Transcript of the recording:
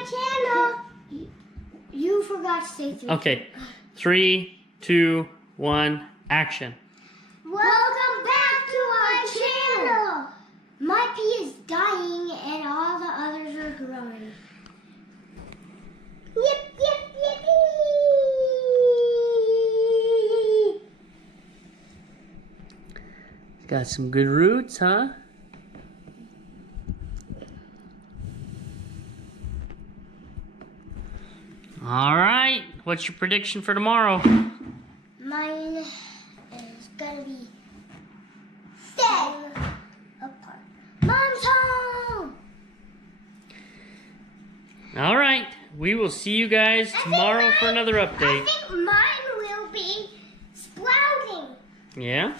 my channel. You forgot to say three. Okay. 3, 2, 1, action. Welcome back to our channel. My pea is dying and all the others are growing. Yip, yip, yippee. Got some good roots, huh? All right. What's your prediction for tomorrow? Mine is gonna be falling apart. Mom's home. All right. We will see you guys tomorrow for another update. I think mine will be sprouting. Yeah?